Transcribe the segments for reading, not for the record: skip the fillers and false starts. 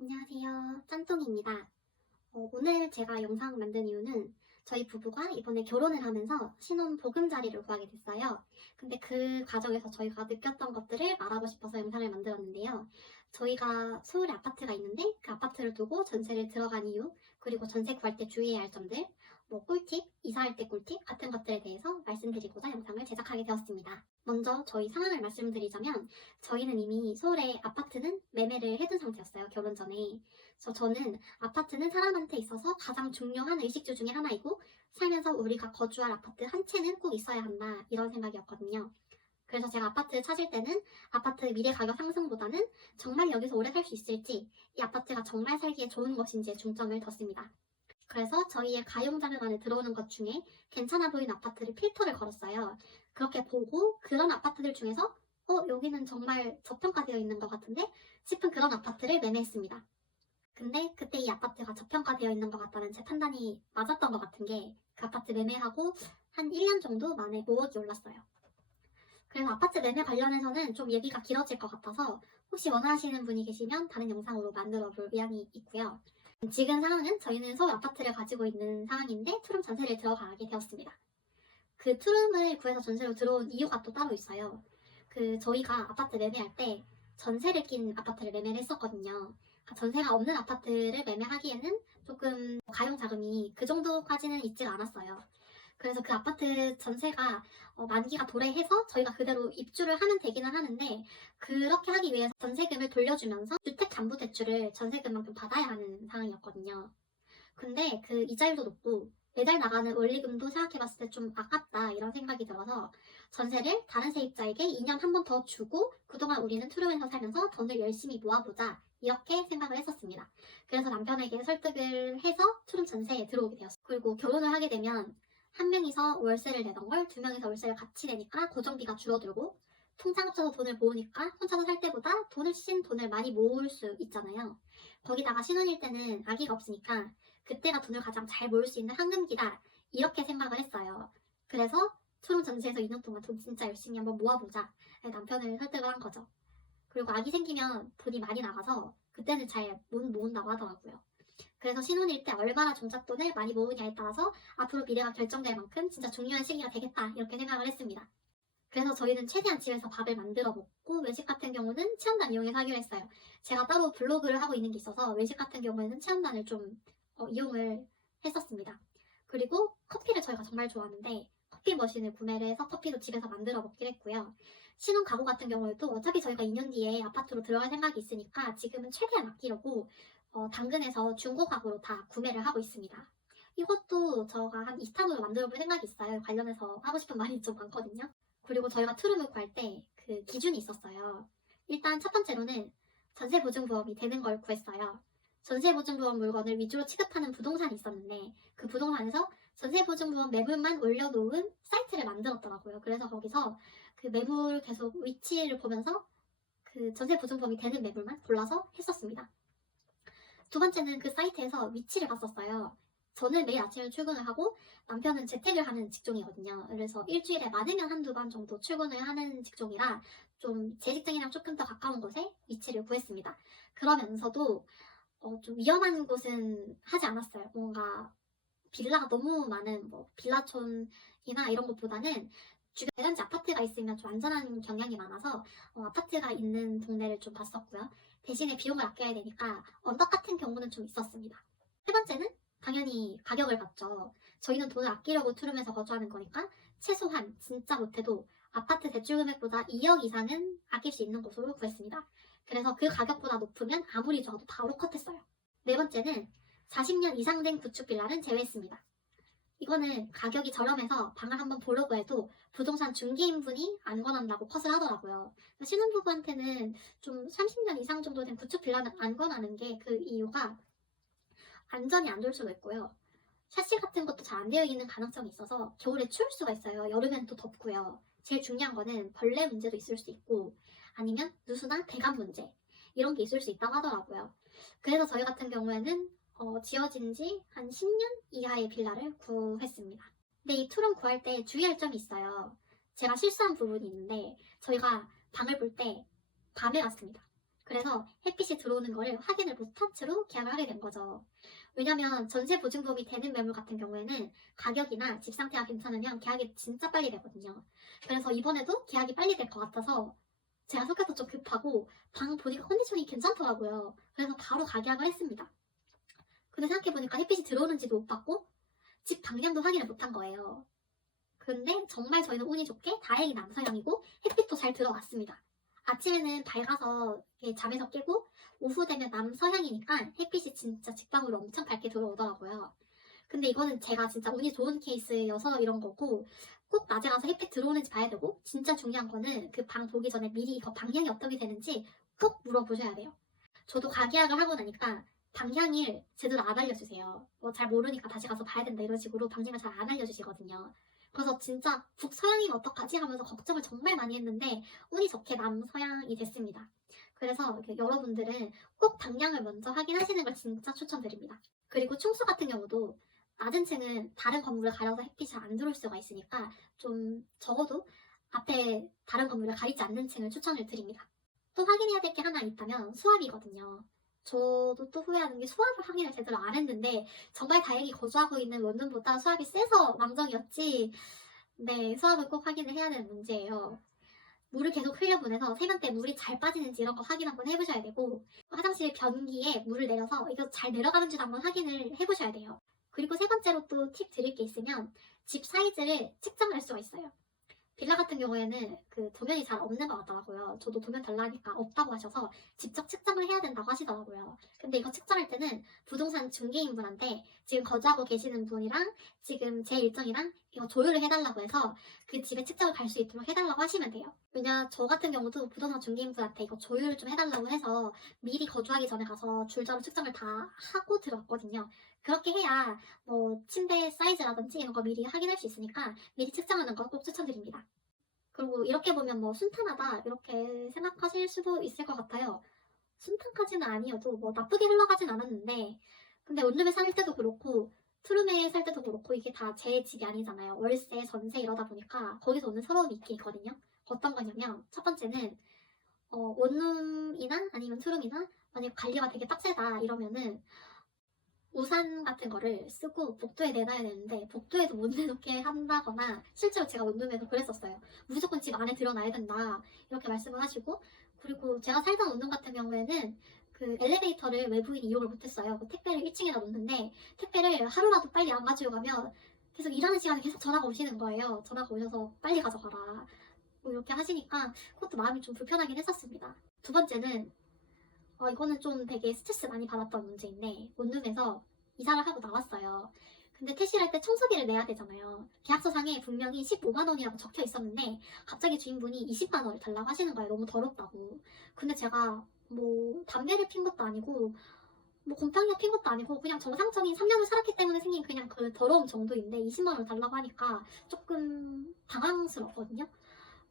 안녕하세요. 짠똥입니다. 오늘 제가 영상 만든 이유는 저희 부부가 이번에 결혼을 하면서 신혼 보금자리를 구하게 됐어요. 근데 그 과정에서 저희가 느꼈던 것들을 말하고 싶어서 영상을 만들었는데요. 저희가 서울에 아파트가 있는데 그 아파트를 두고 전세를 들어간 이유, 그리고 전세 구할 때 주의해야 할 점들, 뭐 꿀팁, 이사할 때 꿀팁 같은 것들에 대해서 말씀드리고자 영상을 제작하게 되었습니다. 먼저 저희 상황을 말씀드리자면 저희는 이미 서울에 아파트는 매매를 해둔 상태였어요. 결혼 전에. 그래서 저는 아파트는 사람한테 있어서 가장 중요한 의식주 중에 하나이고 살면서 우리가 거주할 아파트 한 채는 꼭 있어야 한다 이런 생각이었거든요. 그래서 제가 아파트 찾을 때는 아파트 미래 가격 상승보다는 정말 여기서 오래 살 수 있을지, 이 아파트가 정말 살기에 좋은 것인지에 중점을 뒀습니다. 그래서 저희의 가용자금 안에 들어오는 것 중에 괜찮아 보이는 아파트를 필터를 걸었어요. 그렇게 보고 그런 아파트들 중에서 여기는 정말 저평가되어 있는 것 같은데 싶은 그런 아파트를 매매했습니다. 근데 그때 이 아파트가 저평가되어 있는 것 같다는 제 판단이 맞았던 것 같은 게 그 아파트 매매하고 한 1년 정도 만에 5억이 올랐어요. 그래서 아파트 매매 관련해서는 좀 얘기가 길어질 것 같아서 혹시 원하시는 분이 계시면 다른 영상으로 만들어 볼 의향이 있고요. 지금 상황은 저희는 서울 아파트를 가지고 있는 상황인데 투룸 전세를 들어가게 되었습니다. 그 투룸을 구해서 전세로 들어온 이유가 또 따로 있어요. 저희가 아파트 매매할 때 전세를 낀 아파트를 매매를 했었거든요. 그러니까 전세가 없는 아파트를 매매하기에는 조금 가용 자금이 그 정도까지는 있지가 않았어요. 그래서 그 아파트 전세가 만기가 도래해서 저희가 그대로 입주를 하면 되기는 하는데 그렇게 하기 위해서 전세금을 돌려주면서 주택담보대출을 전세금만큼 받아야 하는 상황이었거든요. 근데 그 이자율도 높고 매달 나가는 원리금도 생각해봤을 때 좀 아깝다 이런 생각이 들어서 전세를 다른 세입자에게 2년 한 번 더 주고 그동안 우리는 투룸에서 살면서 돈을 열심히 모아보자 이렇게 생각을 했었습니다. 그래서 남편에게 설득을 해서 투룸 전세에 들어오게 되었어요. 그리고 결혼을 하게 되면 한 명이서 월세를 내던 걸 두 명이서 월세를 같이 내니까 고정비가 줄어들고 통장 합쳐서 돈을 모으니까 혼자서 살 때보다 돈을 많이 모을 수 있잖아요. 거기다가 신혼일 때는 아기가 없으니까 그때가 돈을 가장 잘 모을 수 있는 황금기다 이렇게 생각을 했어요. 그래서 초롱 전시에서 2년 동안 돈 진짜 열심히 한번 모아보자 남편을 설득을 한 거죠. 그리고 아기 생기면 돈이 많이 나가서 그때는 잘 못 모은다고 하더라고요. 그래서 신혼일 때 얼마나 종잣돈을 많이 모으냐에 따라서 앞으로 미래가 결정될 만큼 진짜 중요한 시기가 되겠다 이렇게 생각을 했습니다. 그래서 저희는 최대한 집에서 밥을 만들어 먹고 외식 같은 경우는 체험단 이용해서 하기로 했어요. 제가 따로 블로그를 하고 있는 게 있어서 외식 같은 경우에는 체험단을 좀 이용을 했었습니다. 그리고 커피를 저희가 정말 좋아하는데 커피 머신을 구매를 해서 커피도 집에서 만들어 먹기로 했고요. 신혼 가구 같은 경우에도 어차피 저희가 2년 뒤에 아파트로 들어갈 생각이 있으니까 지금은 최대한 아끼려고 당근에서 중고 가구로 다 구매를 하고 있습니다. 이것도 저가 한 2탄으로 만들어 볼 생각이 있어요. 관련해서 하고 싶은 말이 좀 많거든요. 그리고 저희가 투룸을 구할 때 그 기준이 있었어요. 일단 첫 번째로는 전세보증보험이 되는 걸 구했어요. 전세보증보험 물건을 위주로 취급하는 부동산이 있었는데 그 부동산에서 전세보증보험 매물만 올려놓은 사이트를 만들었더라고요. 그래서 거기서 그 매물 계속 위치를 보면서 그 전세보증보험이 되는 매물만 골라서 했었습니다. 두 번째는 그 사이트에서 위치를 봤었어요. 저는 매일 아침에 출근을 하고 남편은 재택을 하는 직종이거든요. 그래서 일주일에 많으면 한두 번 정도 출근을 하는 직종이라 좀 제 직장이랑 조금 더 가까운 곳에 위치를 구했습니다. 그러면서도 좀 위험한 곳은 하지 않았어요. 뭔가 빌라가 너무 많은 뭐 빌라촌이나 이런 것보다는 주변 대단지 아파트가 있으면 좀 안전한 경향이 많아서 아파트가 있는 동네를 좀 봤었고요. 대신에 비용을 아껴야 되니까 언덕 같은 경우는 좀 있었습니다. 세 번째는 당연히 가격을 봤죠. 저희는 돈을 아끼려고 투룸에서 거주하는 거니까 최소한 진짜 못해도 아파트 대출 금액보다 2억 이상은 아낄 수 있는 곳으로 구했습니다. 그래서 그 가격보다 높으면 아무리 좋아도 바로 컷했어요. 네 번째는 40년 이상 된 구축 빌라는 제외했습니다. 이거는 가격이 저렴해서 방을 한번 보려고 해도 부동산 중개인분이 안 권한다고 컷을 하더라고요. 신혼부부한테는 좀 30년 이상 정도 된 구축 빌라는 안 권하는 게 그 이유가 안전이 안 좋을 수도 있고요. 샤시 같은 것도 잘 안 되어 있는 가능성이 있어서 겨울에 추울 수가 있어요. 여름엔 또 덥고요. 제일 중요한 거는 벌레 문제도 있을 수 있고 아니면 누수나 배관 문제 이런 게 있을 수 있다고 하더라고요. 그래서 저희 같은 경우에는 지어진 지 한 10년 이하의 빌라를 구했습니다. 근데 이 투룸 구할 때 주의할 점이 있어요. 제가 실수한 부분이 있는데 저희가 방을 볼 때 밤에 갔습니다. 그래서 햇빛이 들어오는 거를 확인을 못한 채로 계약을 하게 된 거죠. 왜냐면 전세 보증보험이 되는 매물 같은 경우에는 가격이나 집 상태가 괜찮으면 계약이 진짜 빨리 되거든요. 그래서 이번에도 계약이 빨리 될 것 같아서 제가 성격도 좀 급하고 방 보니까 컨디션이 괜찮더라고요. 그래서 바로 가계약을 했습니다. 근데 생각해보니까 햇빛이 들어오는지도 못 봤고 집 방향도 확인을 못한 거예요. 근데 정말 저희는 운이 좋게 다행히 남서향이고 햇빛도 잘 들어왔습니다. 아침에는 밝아서 잠에서 깨고 오후 되면 남서향이니까 햇빛이 진짜 직방으로 엄청 밝게 들어오더라고요. 근데 이거는 제가 진짜 운이 좋은 케이스여서 이런 거고 꼭 낮에 가서 햇빛 들어오는지 봐야 되고 진짜 중요한 거는 그 방 보기 전에 미리 이거 방향이 어떻게 되는지 꼭 물어보셔야 돼요. 저도 가계약을 하고 나니까 방향을 제대로 안 알려주세요. 뭐 잘 모르니까 다시 가서 봐야 된다 이런 식으로 방향을 잘 안 알려주시거든요. 그래서 진짜 북서양이면 어떡하지 하면서 걱정을 정말 많이 했는데 운이 좋게 남서양이 됐습니다. 그래서 여러분들은 꼭 방향을 먼저 확인하시는 걸 진짜 추천드립니다. 그리고 충수 같은 경우도 낮은 층은 다른 건물을 가려서 햇빛이 안 들어올 수가 있으니까 좀 적어도 앞에 다른 건물을 가리지 않는 층을 추천을 드립니다. 또 확인해야 될 게 하나 있다면 수압이거든요. 저도 또 후회하는 게 수압을 확인을 제대로 안 했는데 정말 다행히 거주하고 있는 원룸보다 수압이 세서 망정이었지. 네, 수압을 꼭 확인을 해야 되는 문제예요. 물을 계속 흘려보내서 세면대 물이 잘 빠지는지 이런 거 확인 한번 해보셔야 되고 화장실 변기에 물을 내려서 이거 잘 내려가는지도 한번 확인을 해보셔야 돼요. 그리고 세 번째로 또 팁 드릴 게 있으면 집 사이즈를 측정을 할 수가 있어요. 빌라 같은 경우에는 그 도면이 잘 없는 것 같더라고요. 저도 도면 달라니까 없다고 하셔서 직접 측정을 해야 된다고 하시더라고요. 근데 이거 측정할 때는 부동산 중개인분한테 지금 거주하고 계시는 분이랑 지금 제 일정이랑 이거 조율을 해달라고 해서 그 집에 측정을 갈 수 있도록 해달라고 하시면 돼요. 왜냐 저 같은 경우도 부동산 중개인분한테 이거 조율을 좀 해달라고 해서 미리 거주하기 전에 가서 줄자로 측정을 다 하고 들었거든요. 그렇게 해야 뭐 침대 사이즈라든지 이런 거 미리 확인할 수 있으니까 미리 측정하는 거 꼭 추천드립니다. 그리고 이렇게 보면 뭐 순탄하다 이렇게 생각하실 수도 있을 것 같아요. 순탄까지는 아니어도 뭐 나쁘게 흘러가진 않았는데 근데 원룸에 살 때도 그렇고 투룸에 살 때도 그렇고 이게 다 제 집이 아니잖아요. 월세, 전세 이러다 보니까 거기서 오는 서러움이 있긴 있거든요. 어떤 거냐면 첫 번째는 원룸이나 아니면 투룸이나 만약 관리가 되게 빡세다 이러면은 우산 같은 거를 쓰고 복도에 내놔야 되는데 복도에도 못 내놓게 한다거나 실제로 제가 원룸에서 그랬었어요. 무조건 집 안에 들여놔야 된다 이렇게 말씀을 하시고 그리고 제가 살던 원룸 같은 경우에는 그 엘리베이터를 외부인이 이용을 못했어요. 그 택배를 1층에다 놓는데 택배를 하루라도 빨리 안 가지고 가면 계속 일하는 시간에 계속 전화가 오시는 거예요. 전화가 오셔서 빨리 가져가라 뭐 이렇게 하시니까 그것도 마음이 좀 불편하긴 했었습니다. 두 번째는 이거는 좀 되게 스트레스 많이 받았던 문제인데 원룸에서 이사를 하고 나왔어요. 근데 퇴실할 때 청소비를 내야 되잖아요. 계약서상에 분명히 15만 원이라고 적혀 있었는데 갑자기 주인분이 20만 원을 달라고 하시는 거예요. 너무 더럽다고. 근데 제가 뭐 담배를 핀 것도 아니고 뭐 곰팡이가 핀 것도 아니고 그냥 정상적인 3년을 살았기 때문에 생긴 그냥 그 더러움 정도인데 20만 원을 달라고 하니까 조금 당황스럽거든요.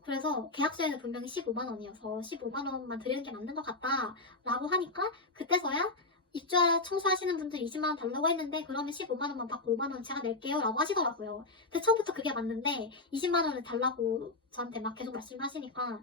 그래서 계약서에는 분명히 15만 원이어서 15만 원만 드리는 게 맞는 것 같다 라고 하니까 그때서야 입주하 청소하시는 분들 20만 원 달라고 했는데 그러면 15만 원만 받고 5만 원 제가 낼게요 라고 하시더라고요. 근데 처음부터 그게 맞는데 20만 원을 달라고 저한테 막 계속 말씀하시니까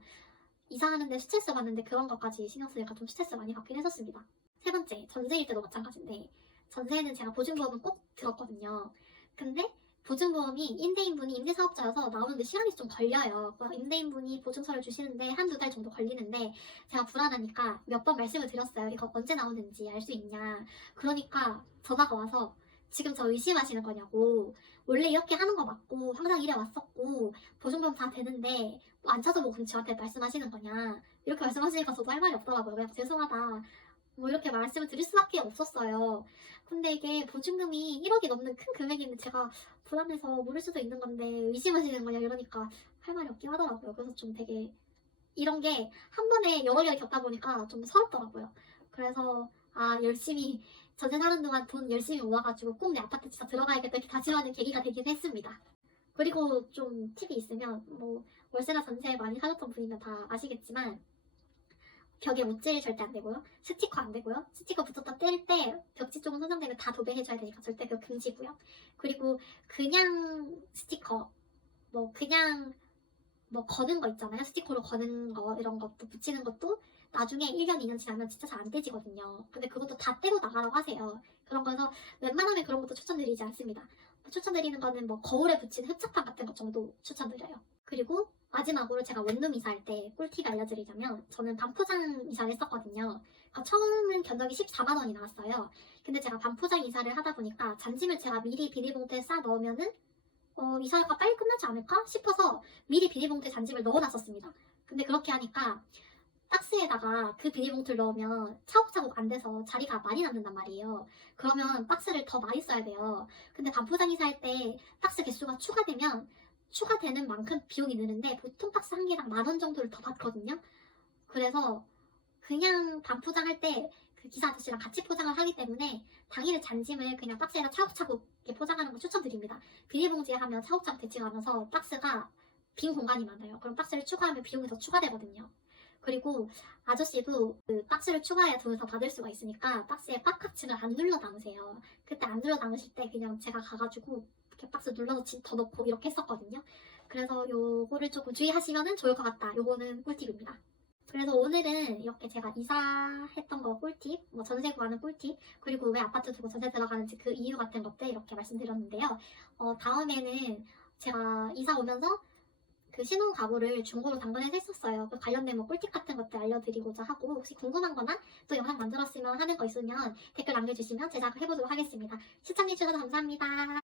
이사하는데 스트레스 받는데 그런 것까지 신경 쓰니까 좀 스트레스 많이 받긴 했었습니다. 세 번째, 전세일 때도 마찬가지인데 전세는 제가 보증보험은 꼭 들었거든요. 근데 보증보험이 임대인분이 임대사업자여서 나오는데 시간이 좀 걸려요. 임대인분이 보증서를 주시는데 한두 달 정도 걸리는데 제가 불안하니까 몇 번 말씀을 드렸어요. 이거 언제 나오는지 알 수 있냐. 그러니까 전화가 와서 지금 저 의심하시는 거냐고. 원래 이렇게 하는 거 맞고 항상 이래 왔었고 보증보험 다 되는데 뭐안 찾아보고 그럼 저한테 말씀하시는 거냐. 이렇게 말씀하시니까 저도 할 말이 없더라고요. 그냥 죄송하다. 뭐 이렇게 말씀을 드릴 수밖에 없었어요. 근데 이게 보증금이 1억이 넘는 큰 금액인데 제가 불안해서 모를 수도 있는 건데 의심하시는 거냐 이러니까 할 말이 없긴 하더라고요. 그래서 좀 되게 이런 게 한 번에 여러 개를 겪다 보니까 좀 서럽더라고요. 그래서 열심히 전세 사는 동안 돈 열심히 모아가지고 꼭 내 아파트 진짜 들어가야겠다 이렇게 다짐하는 계기가 되긴 했습니다. 그리고 좀 팁이 있으면 뭐 월세나 전세 많이 사셨던 분이면 다 아시겠지만 벽에 못질 절대 안 되고요. 스티커 안 되고요. 스티커 붙였다 뗄 때 벽지 쪽은 손상되면 다 도배해줘야 되니까 절대 그거 금지고요. 그리고 그냥 스티커, 뭐 그냥 뭐 거는 거 있잖아요. 스티커로 거는 거 이런 것도 붙이는 것도 나중에 1년, 2년 지나면 진짜 잘 안 떼지거든요. 근데 그것도 다 떼고 나가라고 하세요. 그런 거에서 웬만하면 그런 것도 추천드리지 않습니다. 추천드리는 거는 뭐 거울에 붙인 흡착판 같은 것 정도 추천드려요. 그리고 마지막으로 제가 원룸 이사할 때 꿀팁 알려드리자면 저는 반포장 이사를 했었거든요. 그러니까 처음은 견적이 14만 원이 나왔어요. 근데 제가 반포장 이사를 하다 보니까 잔짐을 제가 미리 비닐봉투에 싸 넣으면은 이사가 빨리 끝나지 않을까 싶어서 미리 비닐봉투에 잔짐을 넣어놨었습니다. 근데 그렇게 하니까 박스에다가 그 비닐봉투를 넣으면 차곡차곡 안 돼서 자리가 많이 남는단 말이에요. 그러면 박스를 더 많이 써야 돼요. 근데 반포장 이사할 때 박스 개수가 추가되면 추가되는 만큼 비용이 느는데 보통 박스 한 개당 10,000원 정도를 더 받거든요. 그래서 그냥 반포장할 때 그 기사 아저씨랑 같이 포장을 하기 때문에 당일에 잔짐을 그냥 박스에다 차곡차곡 이렇게 포장하는 거 추천드립니다. 비닐봉지에 하면 차곡차곡 대치가 않아서 박스가 빈 공간이 많아요. 그럼 박스를 추가하면 비용이 더 추가되거든요. 그리고 아저씨도 그 박스를 추가해야 돈을 더 받을 수가 있으니까 박스에 꽉꽉층을 안 눌러 담으세요. 그때 안 눌러 담으실 때 그냥 제가 가가지고 이렇게 박스 눌러서 더 넣고 이렇게 했었거든요. 그래서 요거를 조금 주의하시면 좋을 것 같다. 요거는 꿀팁입니다. 그래서 오늘은 이렇게 제가 이사했던 거 꿀팁, 뭐 전세 구하는 꿀팁, 그리고 왜 아파트 두고 전세 들어가는지 그 이유 같은 것들 이렇게 말씀드렸는데요. 다음에는 제가 이사 오면서 그 신혼가구를 중고로 당근에서 했었어요. 그 관련된 뭐 꿀팁 같은 것들 알려드리고자 하고 혹시 궁금한 거나 또 영상 만들었으면 하는 거 있으면 댓글 남겨주시면 제작을 해보도록 하겠습니다. 시청해주셔서 감사합니다.